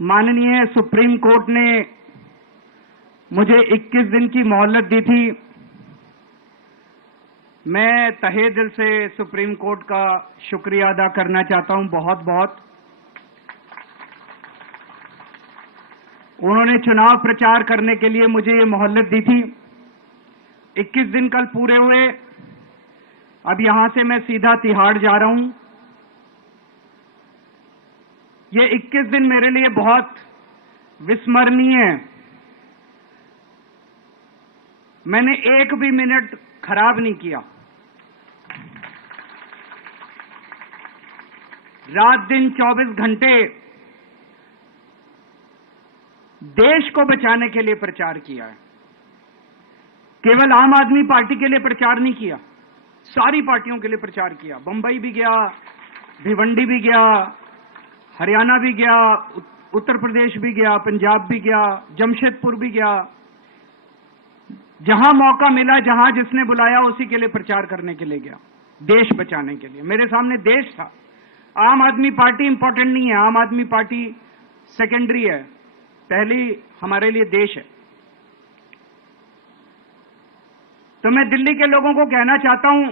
माननीय supreme court ने मुझे 21 दिन की मोहलत दी थी। मैं तहे दिल से सुप्रीम कोर्ट का शुक्रिया अदा करना चाहता हूं, बहुत बहुत। उन्होंने चुनाव प्रचार करने के लिए मुझे ये मोहलत दी थी। 21 दिन कल पूरे हुए। अब यहां से मैं सीधा तिहाड़ जा रहा हूं। ये 21 दिन मेरे लिए बहुत विस्मरणीय है। मैंने एक भी मिनट खराब नहीं किया। रात दिन 24 घंटे देश को बचाने के लिए प्रचार किया है। केवल आम आदमी पार्टी के लिए प्रचार नहीं किया, सारी पार्टियों के लिए प्रचार किया। बंबई भी गया, भिवंडी भी गया, हरियाणा भी गया, उत्तर प्रदेश भी गया, पंजाब भी गया, जमशेदपुर भी गया। जहां मौका मिला, जहां जिसने बुलाया, उसी के लिए प्रचार करने के लिए गया, देश बचाने के लिए। मेरे सामने देश था। आम आदमी पार्टी इंपॉर्टेंट नहीं है, आम आदमी पार्टी सेकेंडरी है, पहली हमारे लिए देश है। तो मैं दिल्ली के लोगों को कहना चाहता हूं,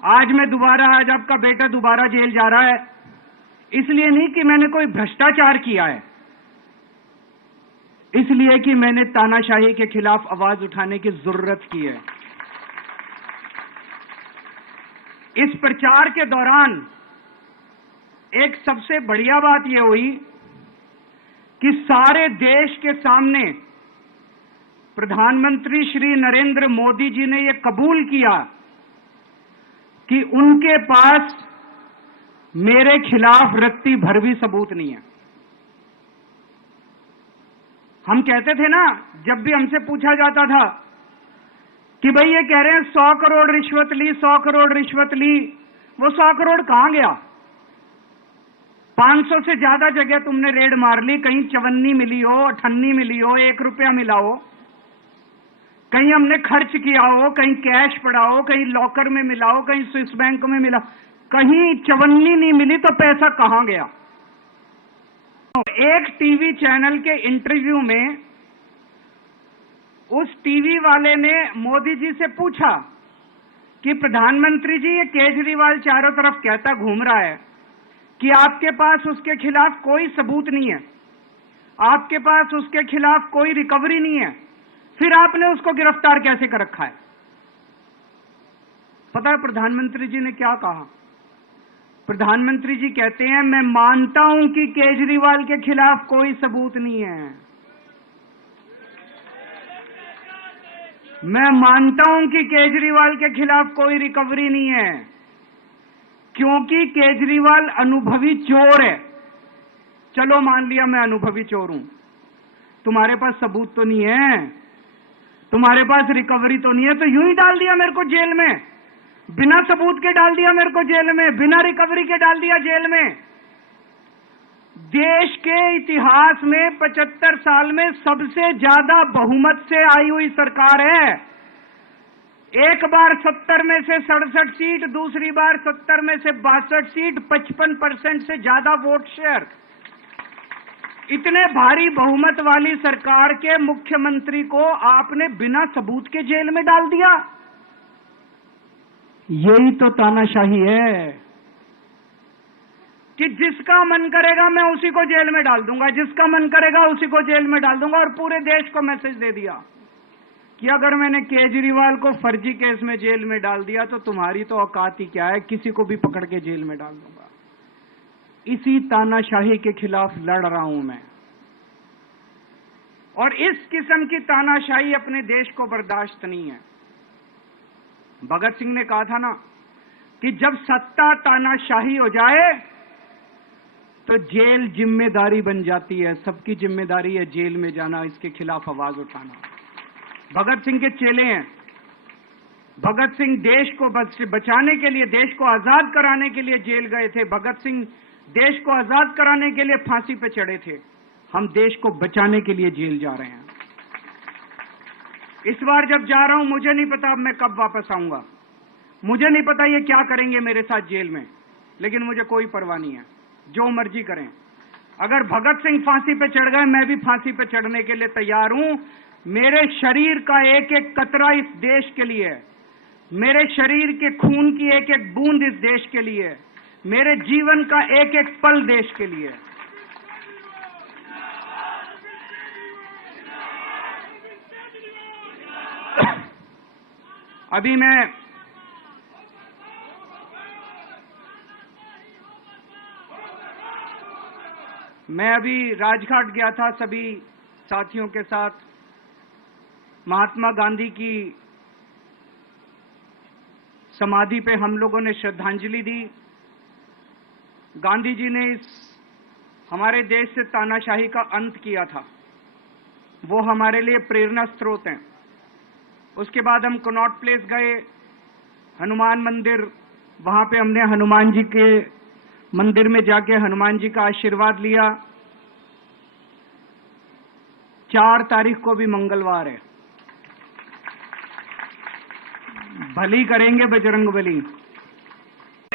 आज आपका बेटा दोबारा जेल जा रहा है, इसलिए नहीं कि मैंने कोई भ्रष्टाचार किया है, इसलिए कि मैंने तानाशाही के खिलाफ आवाज उठाने की जरूरत की है। इस प्रचार के दौरान एक सबसे बढ़िया बात यह हुई कि सारे देश के सामने प्रधानमंत्री श्री नरेंद्र मोदी जी ने यह कबूल किया कि उनके पास मेरे खिलाफ रत्ती भर भी सबूत नहीं है। हम कहते थे ना, जब भी हमसे पूछा जाता था कि भाई ये कह रहे हैं 100 करोड़ रिश्वत ली, 100 करोड़ रिश्वत ली, वो 100 करोड़ कहां गया? 500 से ज्यादा जगह तुमने रेड मार ली, कहीं चवन्नी मिली हो, अठन्नी मिली हो, 1 रुपया मिला हो, कहीं हमने खर्च किया हो, कहीं कैश पड़ा हो, कहीं लॉकर में मिला हो, कहीं स्विस बैंक में मिला, कहीं चवन्नी नहीं मिली, तो पैसा कहां गया? एक टीवी चैनल के इंटरव्यू में उस टीवी वाले ने मोदी जी से पूछा कि प्रधानमंत्री जी, ये केजरीवाल चारों तरफ कहता घूम रहा है कि आपके पास उसके खिलाफ कोई सबूत नहीं है, आपके पास उसके खिलाफ कोई रिकवरी नहीं है, फिर आपने उसको गिरफ्तार कैसे कर रखा है? पता है प्रधानमंत्री जी ने क्या कहा? प्रधानमंत्री जी कहते हैं, मैं मानता हूं कि केजरीवाल के खिलाफ कोई सबूत नहीं है, मैं मानता हूं कि केजरीवाल के खिलाफ कोई रिकवरी नहीं है, क्योंकि केजरीवाल अनुभवी चोर है। चलो मान लिया मैं अनुभवी चोर हूं, तुम्हारे पास सबूत तो नहीं है, तुम्हारे पास रिकवरी तो नहीं है, तो यूं ही डाल दिया मेरे को जेल में, बिना सबूत के डाल दिया मेरे को जेल में, बिना रिकवरी के डाल दिया जेल में। देश के इतिहास में 75 साल में सबसे ज्यादा बहुमत से आई हुई सरकार है। एक बार 70 में से 67 सीट, दूसरी बार 70 में से 62 सीट, 55% से ज्यादा वोट शेयर। इतने भारी बहुमत वाली सरकार के मुख्यमंत्री को आपने बिना सबूत के जेल में डाल दिया। यही तो तानाशाही है कि जिसका मन करेगा मैं उसी को जेल में डाल दूंगा, जिसका मन करेगा उसी को जेल में डाल दूंगा। और पूरे देश को मैसेज दे दिया कि अगर मैंने केजरीवाल को फर्जी केस में जेल में डाल दिया तो तुम्हारी तो औकात ही क्या है, किसी को भी पकड़ के जेल में डाल दूंगा। इसी तानाशाही के खिलाफ लड़ रहा हूं मैं, और इस किस्म की तानाशाही अपने देश को बर्दाश्त नहीं है। भगत सिंह ने कहा था ना कि जब सत्ता तानाशाही हो जाए तो जेल जिम्मेदारी बन जाती है, सबकी जिम्मेदारी है जेल में जाना, इसके खिलाफ आवाज उठाना। भगत सिंह के चेले हैं। भगत सिंह देश को बचाने के लिए, देश को आजाद कराने के लिए जेल गए थे। भगत सिंह देश को आजाद कराने के लिए फांसी पे चढ़े थे। हम देश को बचाने के लिए जेल जा रहे हैं। इस बार जब जा रहा हूं, मुझे नहीं पता अब मैं कब वापस आऊंगा, मुझे नहीं पता ये क्या करेंगे मेरे साथ जेल में, लेकिन मुझे कोई परवाह नहीं है, जो मर्जी करें। अगर भगत सिंह फांसी पे चढ़ गए, मैं भी फांसी पे चढ़ने के लिए तैयार हूं। मेरे शरीर का एक एक कतरा इस देश के लिए है, मेरे शरीर के खून की एक एक बूंद इस देश के लिए है, मेरे जीवन का एक एक पल देश के लिए है। अभी मैं अभी राजघाट गया था सभी साथियों के साथ। महात्मा गांधी की समाधि पे हम लोगों ने श्रद्धांजलि दी। गांधी जी ने इस हमारे देश से तानाशाही का अंत किया था, वो हमारे लिए प्रेरणा स्रोत हैं। उसके बाद हम कनॉट प्लेस गए, हनुमान मंदिर, वहां पे हमने हनुमान जी के मंदिर में जाके हनुमान जी का आशीर्वाद लिया। 4 तारीख को भी मंगलवार है, भली करेंगे बजरंगबली।